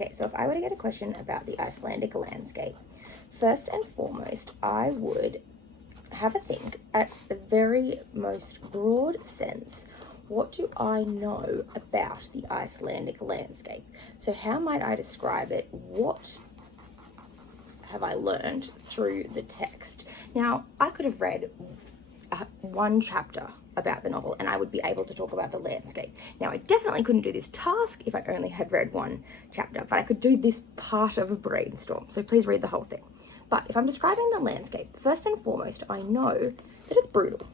Okay, so if I were to get a question about the Icelandic landscape, first and foremost, I would have a think at the very most broad sense. What do I know about the Icelandic landscape? So how might I describe it? What have I learned through the text? Now, I could have read one chapter about the novel and I would be able to talk about the landscape. Now, I definitely couldn't do this task if I only had read one chapter, but I could do this part of a brainstorm. So please read the whole thing. But if I'm describing the landscape, first and foremost, I know that it's brutal.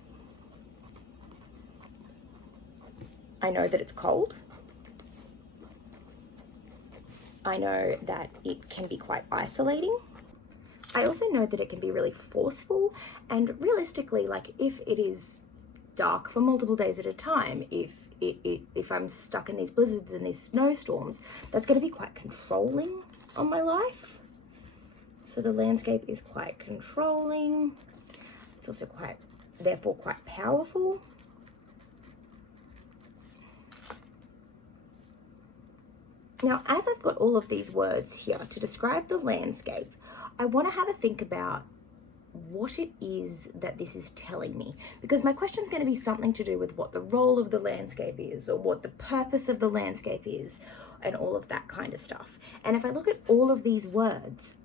I know that it's cold. I know that it can be quite isolating. I also know that it can be really forceful, and realistically, like if it is dark for multiple days at a time, if I'm stuck in these blizzards and these snowstorms, that's going to be quite controlling on my life. So the landscape is quite controlling. It's also therefore quite powerful. Now, as I've got all of these words here to describe the landscape, I want to have a think about what it is that this is telling me, because my question is going to be something to do with what the role of the landscape is, or what the purpose of the landscape is, and all of that kind of stuff. And if I look at all of these words,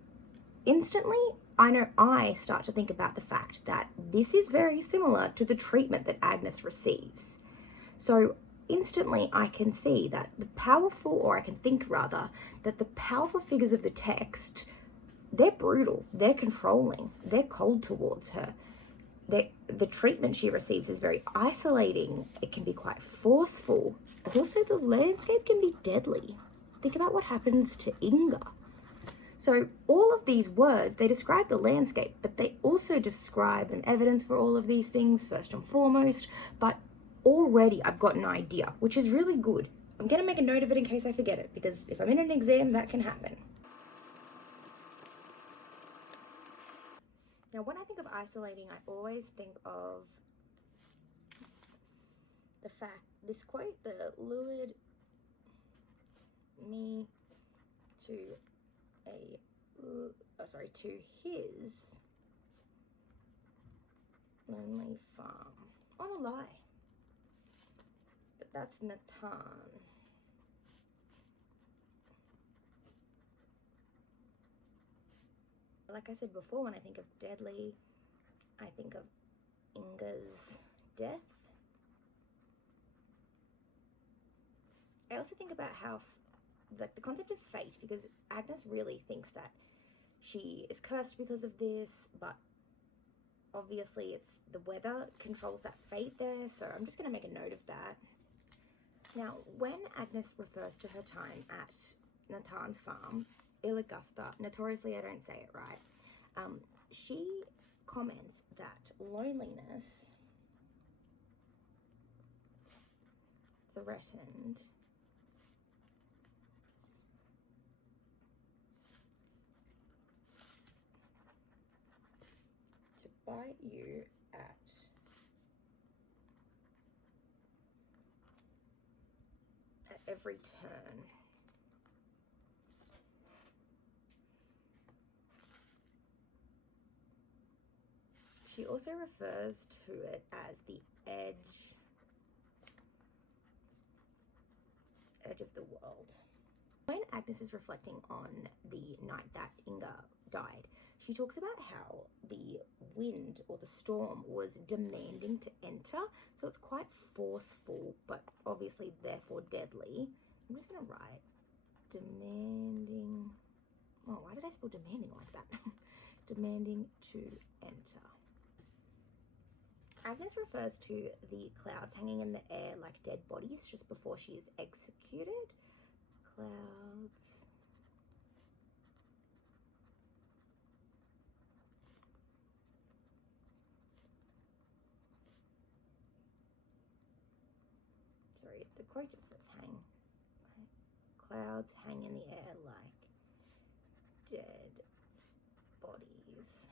instantly, I know I start to think about the fact that this is very similar to the treatment that Agnes receives. So instantly I can see that I can think rather, that the powerful figures of the text, they're brutal, they're controlling, they're cold towards her. The treatment she receives is very isolating. It can be quite forceful. Also, the landscape can be deadly. Think about what happens to Inga. So all of these words, they describe the landscape, but they also describe an evidence for all of these things, first and foremost. But already I've got an idea, which is really good. I'm going to make a note of it in case I forget it, because if I'm in an exam, that can happen. Now, when I think of isolating, I always think of the fact, this quote, the lured me to to his lonely farm on a lie. But that's Nathan. Like I said before, when I think of deadly, I think of Inga's death. I also think about how, like, the concept of fate, because Agnes really thinks that she is cursed because of this, but obviously it's the weather controls that fate there, so I'm just going to make a note of that. Now, when Agnes refers to her time at Nathan's farm, Ilaugusta, notoriously I don't say it right, she comments that loneliness threatened to bite you at every turn. She also refers to it as the edge of the world. When Agnes is reflecting on the night that Inga died, she talks about how the wind or the storm was demanding to enter, so it's quite forceful, but obviously therefore deadly. I'm just going to write demanding. Oh, why did I spell demanding like that? Demanding to enter. Agnes refers to the clouds hanging in the air like dead bodies just before she is executed. Clouds. Sorry, the quote just says hang. Clouds hang in the air like dead bodies.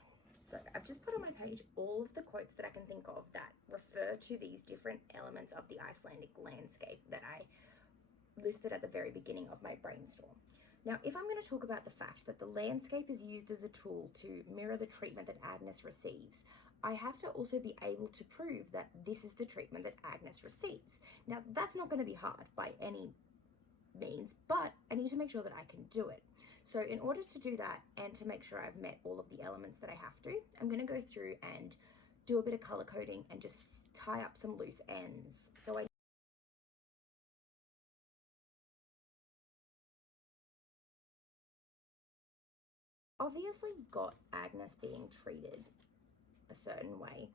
So I've just put on my page all of the quotes that I can think of that refer to these different elements of the Icelandic landscape that I listed at the very beginning of my brainstorm. Now, if I'm going to talk about the fact that the landscape is used as a tool to mirror the treatment that Agnes receives, I have to also be able to prove that this is the treatment that Agnes receives. Now, that's not going to be hard by any means, but I need to make sure that I can do it. So in order to do that and to make sure I've met all of the elements that I have to, I'm going to go through and do a bit of color coding and just tie up some loose ends. So I obviously got Agnes being treated a certain way.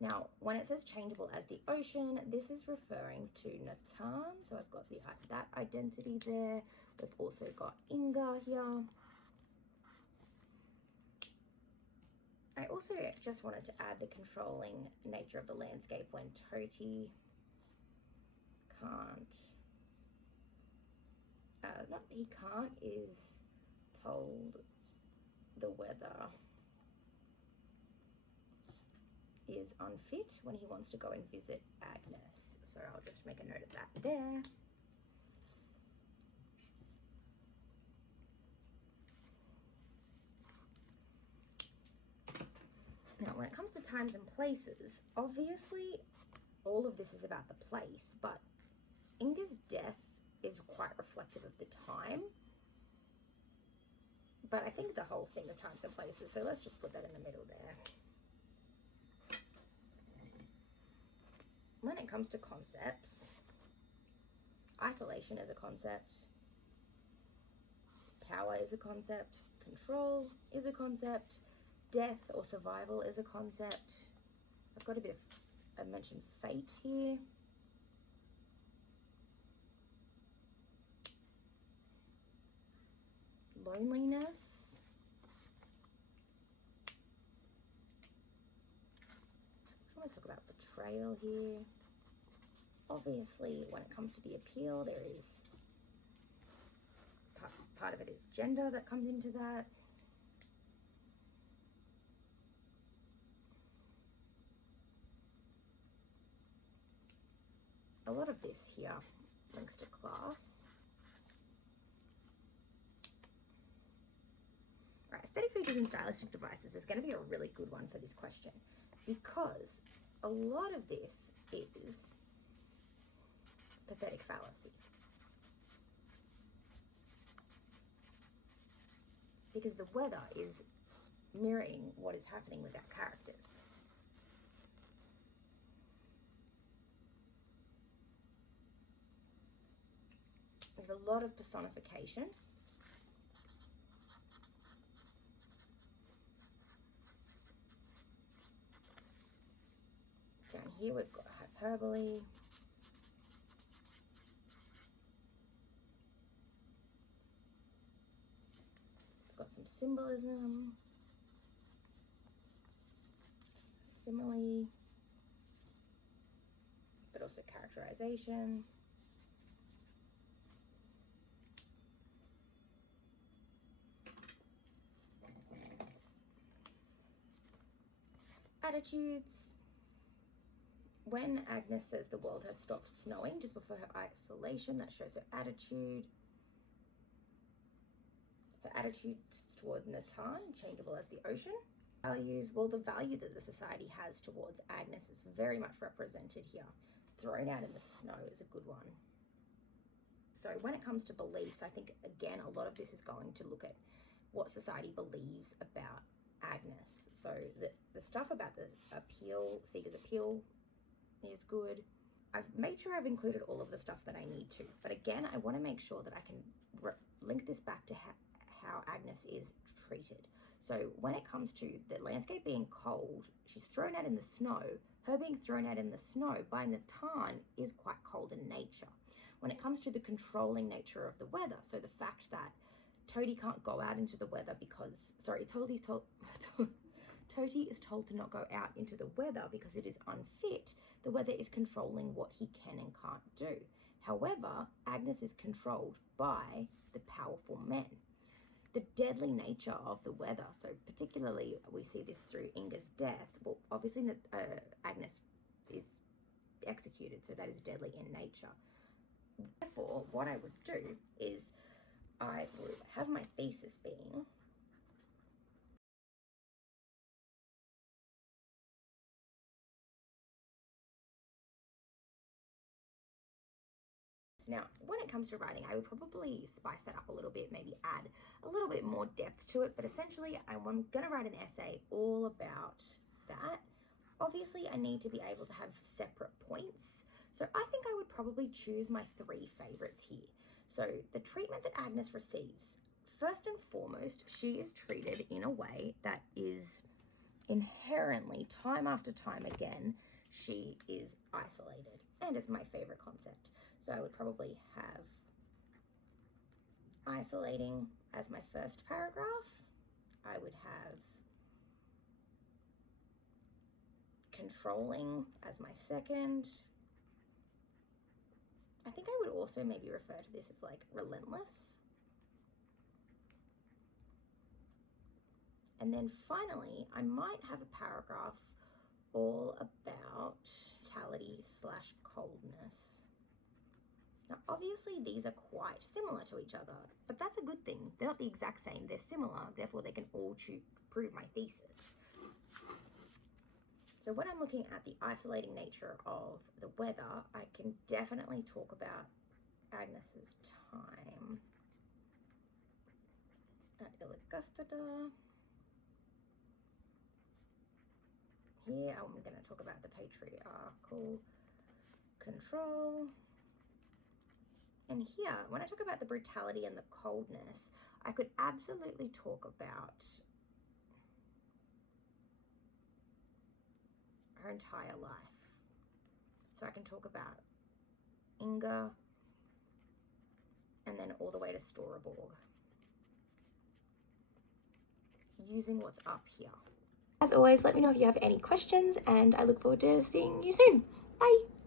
Now, when it says changeable as the ocean, this is referring to Natan. So I've got that identity there. We've also got Inga here. I also just wanted to add the controlling nature of the landscape when Toti can't, he can't is told the weather is unfit when he wants to go and visit Agnes. So I'll just make a note of that there. Now, when it comes to times and places, obviously all of this is about the place, but Inga's death is quite reflective of the time. But I think the whole thing is times and places, so let's just put that in the middle there. When it comes to concepts, isolation is a concept, power is a concept, control is a concept, death or survival is a concept. I've got a bit of, I mentioned fate here. Loneliness. Let's talk about betrayal here. Obviously, when it comes to the appeal, there is part of it is gender that comes into that. A lot of this here links to class. Right, aesthetic features and stylistic devices is going to be a really good one for this question, because a lot of this is pathetic fallacy. Because the weather is mirroring what is happening with our characters. We have a lot of personification. Down here we've got hyperbole. We've got some symbolism, simile, but also characterization. Attitudes. When Agnes says the world has stopped snowing just before her isolation, that shows her attitude. Her attitude toward Natan, changeable as the ocean. Values, well, the value that the society has towards Agnes is very much represented here. Thrown out in the snow is a good one. So when it comes to beliefs, I think, again, a lot of this is going to look at what society believes about Agnes. So the stuff about the appeal, Seeker's appeal, is good. I've made sure I've included all of the stuff that I need to, but again, I want to make sure that I can link this back to how Agnes is treated. So when it comes to the landscape being cold, she's thrown out in the snow. Her being thrown out in the snow by Natan is quite cold in nature. When it comes to the controlling nature of the weather, so the fact that Toti can't go out into the weather because, Toti is told to not go out into the weather because it is unfit. The weather is controlling what he can and can't do. However, Agnes is controlled by the powerful men. The deadly nature of the weather, so particularly we see this through Inga's death. Well, obviously Agnes is executed, so that is deadly in nature. Therefore, what I would do is I would have my thesis being now, when it comes to writing, I would probably spice that up a little bit, maybe add a little bit more depth to it. But essentially, I'm going to write an essay all about that. Obviously, I need to be able to have separate points. So I think I would probably choose my 3 favorites here. So the treatment that Agnes receives, first and foremost, she is treated in a way that is inherently, time after time again, she is isolated, and it's my favorite concept. So I would probably have isolating as my first paragraph. I would have controlling as my second. I think I would also maybe refer to this as like relentless. And then finally, I might have a paragraph all about brutality/coldness. Now, obviously, these are quite similar to each other, but that's a good thing. They're not the exact same, they're similar, therefore they can all prove my thesis. So when I'm looking at the isolating nature of the weather, I can definitely talk about Agnes's time at Illegustida. Here I'm going to talk about the patriarchal control. And here, when I talk about the brutality and the coldness, I could absolutely talk about her entire life. So I can talk about Inga and then all the way to Storeborg, using what's up here. As always, let me know if you have any questions, and I look forward to seeing you soon. Bye!